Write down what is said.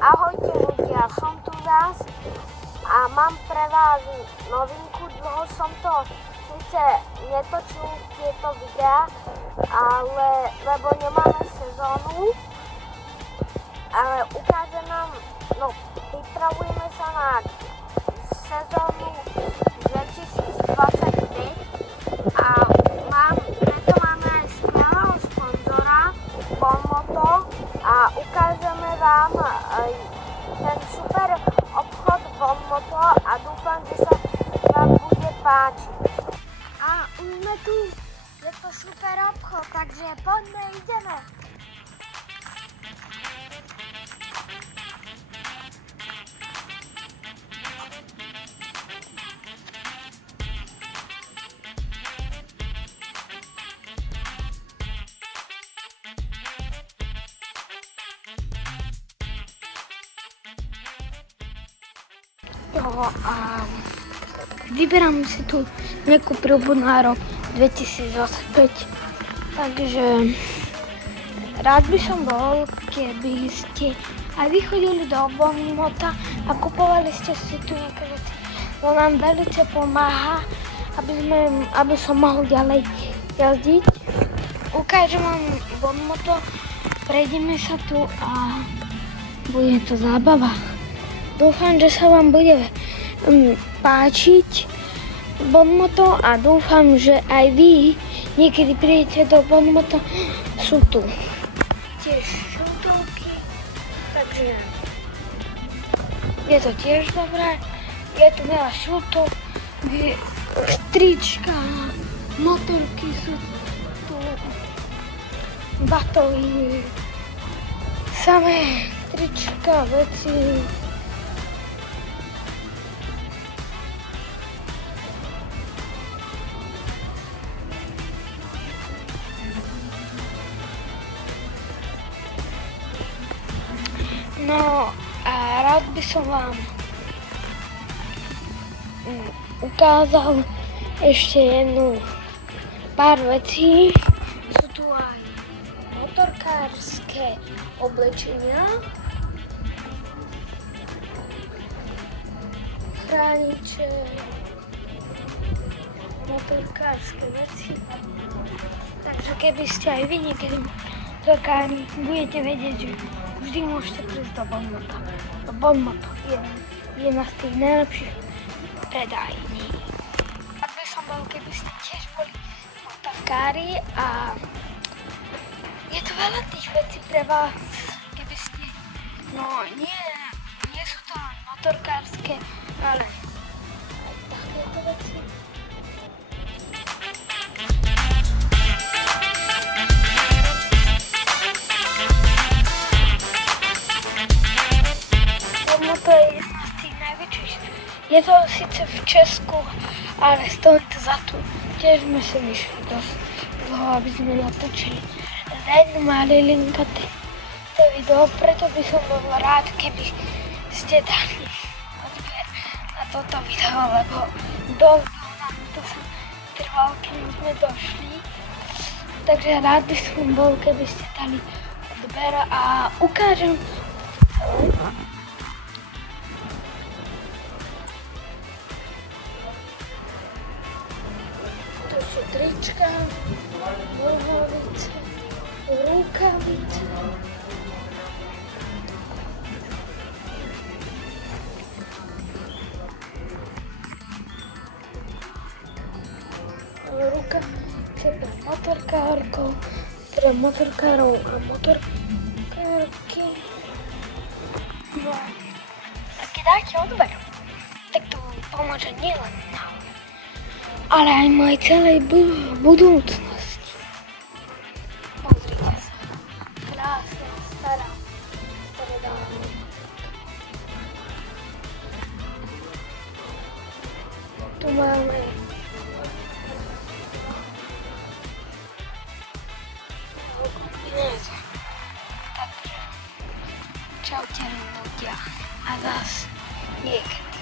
Ahojte ľudia, som tu vás a mám pre vás novinku. Dlho som to síce netočil tieto videá, ale lebo nemáme sezónu, ale ukáže nám, pripravujeme sa na sezónu 2025 a preto máme aj skvelého sponzora Bonmoto a ukážeme vám aj ten super obchod Bonmoto a dúfam, že sa vám bude páčiť. A už sme tu, je to super obchod, takže poďme, ideme. A vyberám si tu nejakú príľbu na rok 2025, takže rád by som bol, keby ste aj vy chodili do Bonmota a kupovali ste si tu nejaké veci. To nám veľmi pomáha, aby som mohol ďalej jazdiť. Ukážem vám Bonmoto, prejdeme sa tu a bude to zábava. Dúfam, že sa vám bude páčiť Bonmoto a dúfam, že aj vy niekedy prídete do Bonmoto. Sú tu tiež šiltovky, takže je to tiež dobré. Je tu veľa šiltov, trička, motorky sú tu, batohy, samé trička, veci. No a rád by som vám ukázal ešte pár vecí. Sú tu aj motorkárske oblečenia, chrániče, motorkárske veci. Takže keby ste aj vy niekedy motorkári, budete vedieť, že vždy môžete prísť do Bonmota. Bonmoto je jedna z tých najlepších predajní. Ak by som bol, keby ste tiež boli motorkári a je tu veľa tých vecí pre vás, keby ste, nie sú to len motorkárske, ale aj takéto veci. To je jedna z tých najväčších. Je to síce v Česku, ale stojí to za to. Tiež sme si vyšli dosť dlho, aby sme natočili jednu malilinko to video, preto by som bol rád, keby ste dali odber na toto video, lebo dosť nám to sa trvalo, kým sme došli. Takže rád by som bol, keby ste dali odber a ukážem trička, nohavice, rukavice. Rukavice pre motorkárkov, teda motorkárov a motorkárky. No, a keď dáte odber, tak to pomôže nielen nám, ale aj mojej celej budúcnosti. Pozrite sa, krásna, starodávna. Tu máme kombinézu. Takže čaute ľudia a zas niekedy.